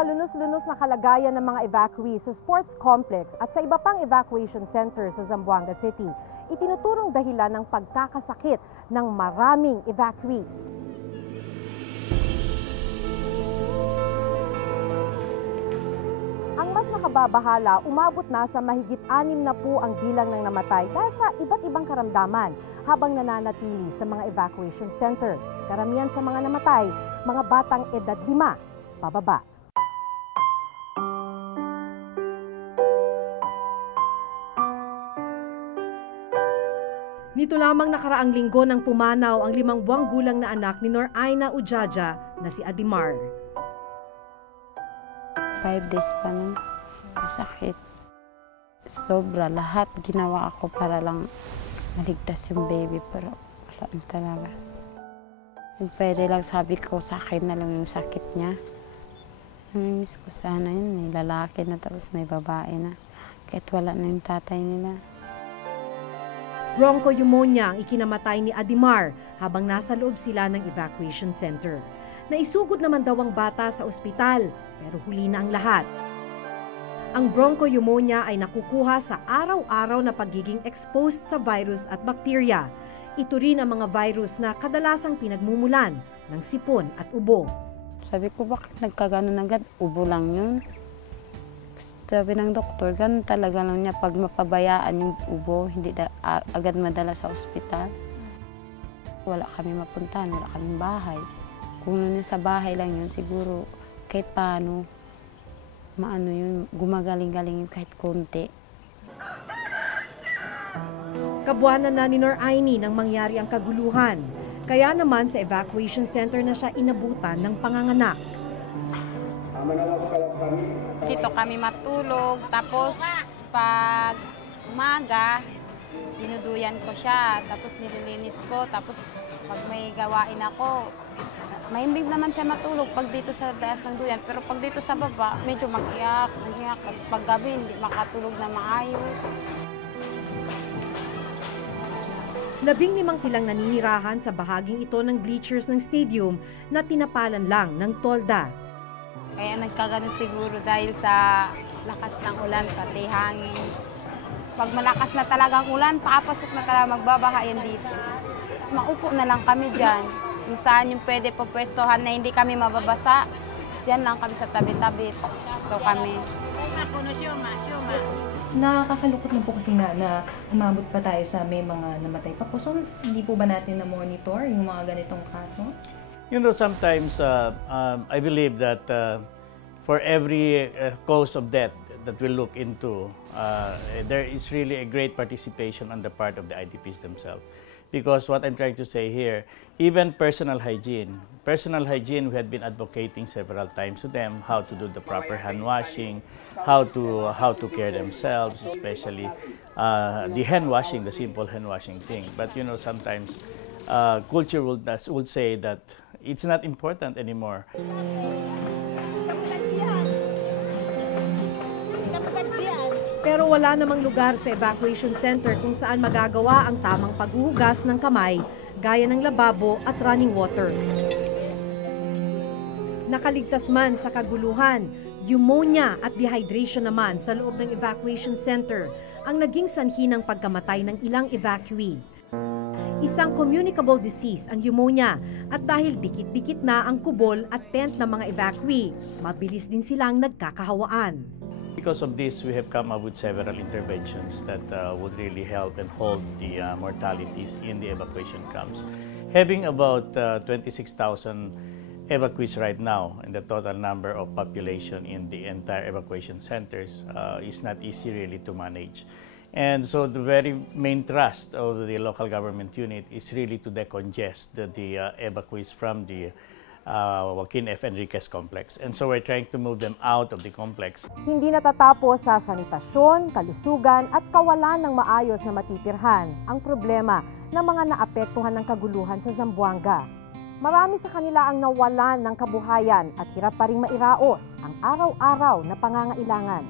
kalunos-lunos na kalagayan ng mga evacuees sa sports complex at sa iba pang evacuation center sa Zamboanga City, itinuturong dahilan ng pagkakasakit ng maraming evacuees. Ang mas nakababahala, umabot na sa mahigit anim na po ang bilang ng namatay dahil sa iba't ibang karamdaman habang nananatili sa mga evacuation center. Karamihan sa mga namatay, mga batang edad 5 pababa. Nito lamang nakaraang linggo nang pumanaw ang limang buwang gulang na anak ni Nor Aina Ujaja na si Adimar. Five days pa nun. Sakit. Sobra. Lahat ginawa ako para lang maligtas yung baby. Pero wala talaga. Pwede lang sabi ko sa akin na lang yung sakit niya. Namimiss ko sana yun. May lalaki na tapos may babae na. Kahit wala na yung tatay nila. Bronchopneumonia ang ikinamatay ni Adimar habang nasa loob sila ng evacuation center. Naisugod naman daw ang bata sa ospital pero huli na ang lahat. Ang bronchopneumonia ay nakukuha sa araw-araw na pagiging exposed sa virus at bakterya. Ito rin ang mga virus na kadalasang pinagmumulan ng sipon at ubo. Sabi ko, bakit nagkaganon agad? Ubo lang yun. Sabi ng doktor, ganun talaga lang niya pag mapabayaan yung ubo, hindi da, agad madala sa ospital. Wala kami mapuntahan, wala kaming bahay. Kung ano sa bahay lang yun, siguro kahit paano, maano yun, gumagaling-galing yun kahit konti. Kabuanan na ni Nor Aini nang mangyari ang kaguluhan. Kaya naman sa evacuation center na siya inabutan ng panganganak. Dito kami matulog, tapos pag umaga, dinuduyan ko siya, tapos nililinis ko, tapos pag may gawain ako, mahimbing naman siya matulog pag dito sa taas ng duyan. Pero pag dito sa baba, medyo mag-iyak, mag-iyak. Tapos pag gabi, hindi makatulog na maayos. Labing limang silang naninirahan sa bahaging ito ng bleachers ng stadium na tinapalan lang ng tolda. Kaya nagkaganon siguro dahil sa lakas ng ulan, pati hangin. Pag malakas na talagang ulan, papasok na talaga magbabaha yan dito. Tapos maupo na lang kami dyan. Kung saan yung pwede pupwestohan na hindi kami mababasa, dyan lang kami sa tabi-tabi. Ito kami. Nakakalungkot lang po kasi nga na umabot pa tayo sa may mga namatay pa po. So, hindi po ba natin na-monitor yung mga ganitong kaso? You know, sometimes uh, um, I believe that uh, for every uh, cause of death that we look into, uh, there is really a great participation on the part of the IDPs themselves. Because what I'm trying to say here, even personal hygiene, personal hygiene, we had been advocating several times to them how to do the proper hand washing, how to how to care themselves, especially uh, the hand washing, the simple hand washing thing. But you know, sometimes uh, culture would, would say that it's not important anymore. Pero wala namang lugar sa evacuation center kung saan magagawa ang tamang paghuhugas ng kamay gaya ng lababo at running water. Nakaligtas man sa kaguluhan, pneumonia at dehydration naman sa loob ng evacuation center ang naging sanhi ng pagkamatay ng ilang evacuee. Isang communicable disease ang pneumonia at dahil dikit-dikit na ang kubol at tent ng mga evacuee, mabilis din silang nagkakahawaan. Because of this, we have come up with several interventions that uh, would really help and hold the uh, mortalities in the evacuation camps. Having about uh, 26,000 evacuees right now, and the total number of population in the entire evacuation centers uh, is not easy really to manage. And so the very main thrust of the local government unit is really to decongest the, the uh, evacuees from the uh, Joaquin F. Enriquez complex. And so we're trying to move them out of the complex. Hindi natatapos sa sanitasyon, kalusugan at kawalan ng maayos na matitirhan ang problema ng mga naapektuhan ng kaguluhan sa Zamboanga. Marami sa kanila ang nawalan ng kabuhayan at hirap pa ring mairaos ang araw-araw na pangangailangan.